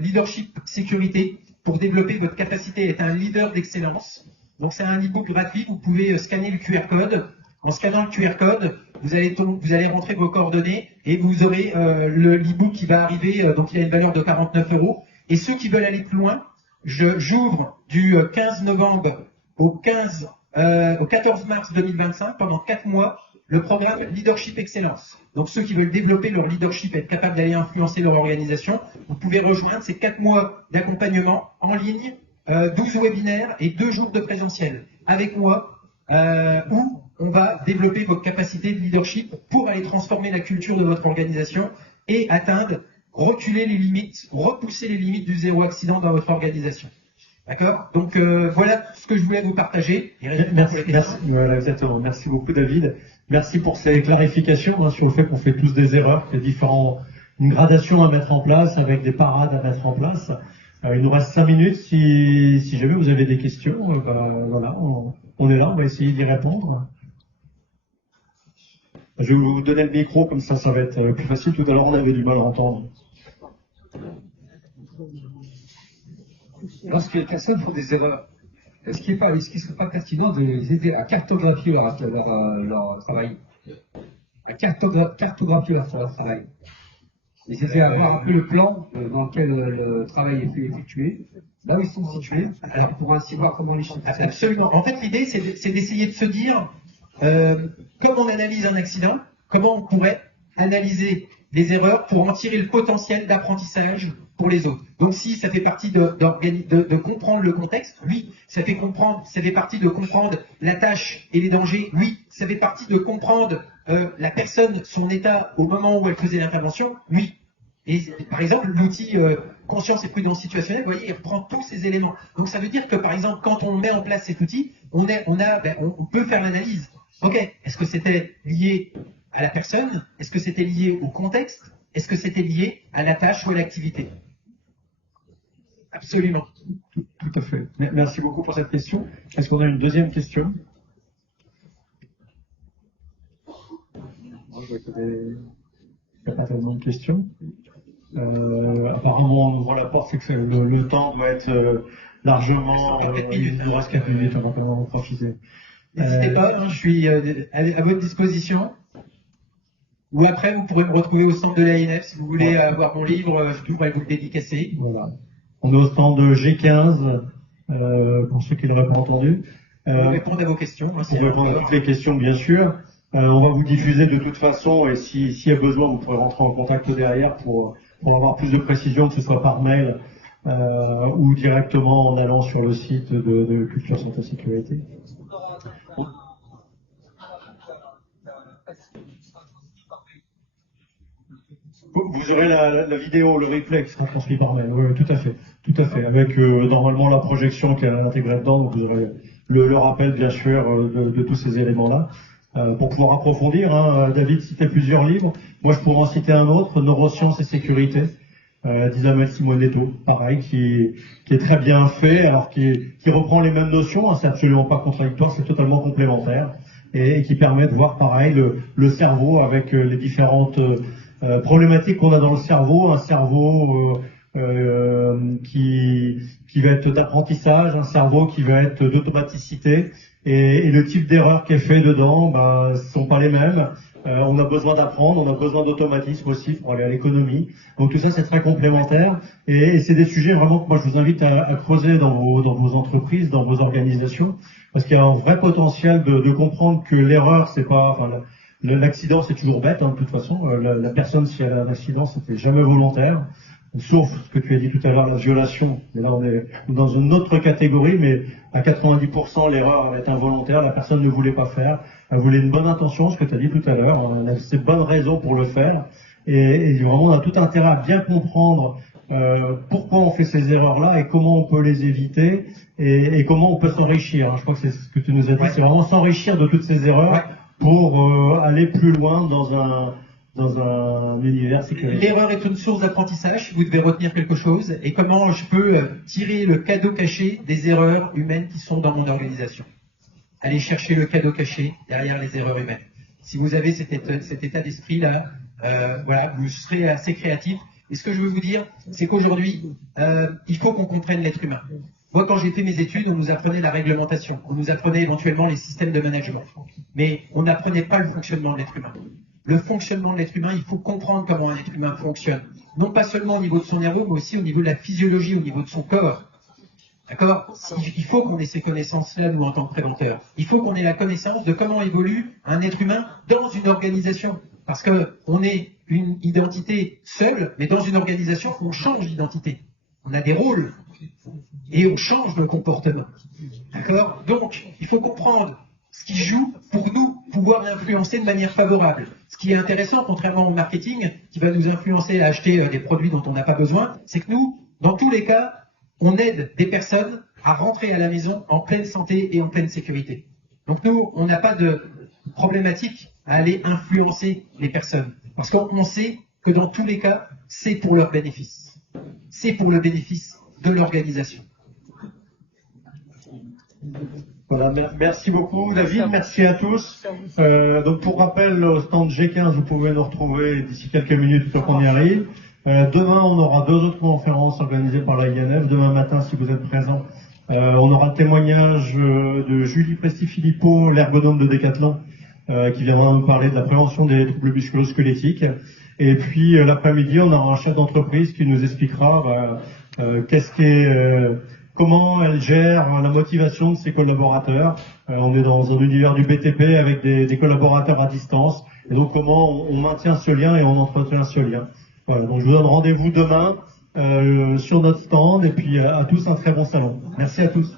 Leadership Sécurité pour développer votre capacité à être un leader d'excellence. Donc c'est un e-book gratuit, vous pouvez scanner le QR code. En scannant le QR code, vous allez rentrer vos coordonnées et vous aurez l'e-book qui va arriver, donc il a une valeur de 49 €. Et ceux qui veulent aller plus loin, j'ouvre du 15 novembre au 14 mars 2025, pendant 4 mois, le programme Leadership Excellence. Donc ceux qui veulent développer leur leadership, être capables d'aller influencer leur organisation, vous pouvez rejoindre ces 4 mois d'accompagnement en ligne, 12 webinaires et 2 jours de présentiel avec moi, où on va développer votre capacité de leadership pour aller transformer la culture de votre organisation et atteindre, reculer les limites, repousser les limites du zéro accident dans votre organisation. D'accord? Donc voilà ce que je voulais vous partager. Merci, voilà, exactement. Merci beaucoup David. Merci pour ces clarifications hein, sur le fait qu'on fait tous des erreurs, qu'il y a une gradation à mettre en place avec des parades à mettre en place. Il nous reste 5 minutes. Si jamais vous avez des questions, voilà, on est là, on va essayer d'y répondre. Je vais vous donner le micro, comme ça va être plus facile. Tout à l'heure, on avait du mal à entendre. Lorsque les personnes font des erreurs, est-ce qu'il ne serait pas pertinent de les aider à cartographier leur travail, à cartographier leur travail, les aider à avoir un peu le plan dans lequel le travail est effectué, là où ils sont situés, pour ainsi voir comment les choses se passent. Absolument. En fait, l'idée, c'est d'essayer de se dire, comme on analyse un accident, comment on pourrait analyser les erreurs pour en tirer le potentiel d'apprentissage pour les autres. Donc si ça fait partie de comprendre le contexte, oui. Ça fait partie de comprendre la tâche et les dangers, oui. Ça fait partie de comprendre la personne, son état au moment où elle faisait l'intervention, oui. Et par exemple, l'outil conscience et prudence situationnelle, vous voyez, il reprend tous ces éléments. Donc ça veut dire que par exemple, quand on met en place cet outil, on peut faire l'analyse. Ok, est-ce que c'était lié à la personne? Est-ce que c'était lié au contexte? Est-ce que c'était lié à la tâche ou à l'activité? Absolument. Tout à fait. Merci beaucoup pour cette question. Est-ce qu'on a une deuxième question? Il n'y a pas tellement de questions. Apparemment, on ouvre la porte, c'est que le temps doit être largement... il nous reste 4 minutes, on va quand même en profiter. N'hésitez pas, hein, je suis à votre disposition. Ou après, vous pourrez me retrouver au stand de l'ANF si vous voulez avoir mon livre, je pourrais vous le dédicacer. Voilà. On est au stand de G15, pour ceux qui ne l'auraient pas entendu. On va répondre à vos questions. On va répondre à toutes les questions, bien sûr. On va vous diffuser de toute façon, et s'il y a besoin, vous pourrez rentrer en contact derrière pour avoir plus de précision, que ce soit par mail ou directement en allant sur le site de Culture Santé Sécurité. Vous aurez la vidéo, le replay qui sera transmis par mail. Oui, tout à fait. Avec normalement la projection qui est intégrée dedans, donc vous aurez le rappel bien sûr de tous ces éléments-là. Pour pouvoir approfondir, hein, David citait plusieurs livres. Moi, je pourrais en citer un autre, Neurosciences et sécurité, d'Isabelle Simonetto, pareil, qui est très bien fait, alors qui reprend les mêmes notions. Hein, c'est absolument pas contradictoire, c'est totalement complémentaire et qui permet de voir pareil le cerveau avec les différentes problématiques qu'on a dans le cerveau, un cerveau qui va être d'apprentissage, un cerveau qui va être d'automaticité, et le type d'erreur qui est fait dedans, ne sont pas les mêmes. On a besoin d'apprendre, on a besoin d'automatisme aussi pour aller à l'économie. Donc tout ça, c'est très complémentaire, et c'est des sujets vraiment que moi je vous invite à creuser dans vos entreprises, dans vos organisations, parce qu'il y a un vrai potentiel de comprendre que l'erreur, c'est pas, l'accident, c'est toujours bête, hein, de toute façon. La personne, si elle a un accident, c'était jamais volontaire. Sauf ce que tu as dit tout à l'heure, la violation. Et là, on est dans une autre catégorie, mais à 90%, l'erreur est involontaire. La personne ne voulait pas faire. Elle voulait une bonne intention, ce que tu as dit tout à l'heure. On a ces bonnes raisons pour le faire. Et vraiment, on a tout intérêt à bien comprendre pourquoi on fait ces erreurs-là et comment on peut les éviter et comment on peut s'enrichir. Je crois que c'est ce que tu nous as dit. C'est vraiment s'enrichir de toutes ces erreurs pour aller plus loin dans un univers sécurisé. L'erreur est une source d'apprentissage, vous devez retenir quelque chose, et comment je peux tirer le cadeau caché des erreurs humaines qui sont dans mon organisation. Allez chercher le cadeau caché derrière les erreurs humaines. Si vous avez cet état d'esprit-là, vous serez assez créatif. Et ce que je veux vous dire, c'est qu'aujourd'hui, il faut qu'on comprenne l'être humain. Moi, quand j'ai fait mes études, on nous apprenait la réglementation, on nous apprenait éventuellement les systèmes de management, mais on n'apprenait pas le fonctionnement de l'être humain. le fonctionnement de l'être humain, il faut comprendre comment un être humain fonctionne. Non pas seulement au niveau de son cerveau, mais aussi au niveau de la physiologie, au niveau de son corps. D'accord? Il faut qu'on ait ces connaissances-là, nous, en tant que préventeurs. Il faut qu'on ait la connaissance de comment évolue un être humain dans une organisation. Parce qu'on est une identité seule, mais dans une organisation, on change d'identité. On a des rôles et on change de comportement. D'accord? Donc, il faut comprendre ce qui joue pour nous pouvoir l'influencer de manière favorable. Ce qui est intéressant, contrairement au marketing, qui va nous influencer à acheter des produits dont on n'a pas besoin, c'est que nous, dans tous les cas, on aide des personnes à rentrer à la maison en pleine santé et en pleine sécurité. Donc nous, on n'a pas de problématique à aller influencer les personnes. Parce qu'on sait que dans tous les cas, c'est pour leur bénéfice. C'est pour le bénéfice de l'organisation. Voilà, merci beaucoup David, merci à tous. Donc pour rappel, au stand G15, vous pouvez nous retrouver d'ici quelques minutes pour qu'on y arrive. Demain, on aura 2 autres conférences organisées par la INF. Demain matin, si vous êtes présents, on aura le témoignage de Julie Presti-Philippot, l'ergonome de Decathlon, qui viendra nous parler de la prévention des troubles musculo-squelettiques. Et puis l'après-midi, on aura un chef d'entreprise qui nous expliquera comment elle gère la motivation de ses collaborateurs. On est dans un univers du BTP avec des collaborateurs à distance. Et donc comment on maintient ce lien et on entretient ce lien. Voilà, donc je vous donne rendez-vous demain sur notre stand et puis à tous un très bon salon. Merci à tous.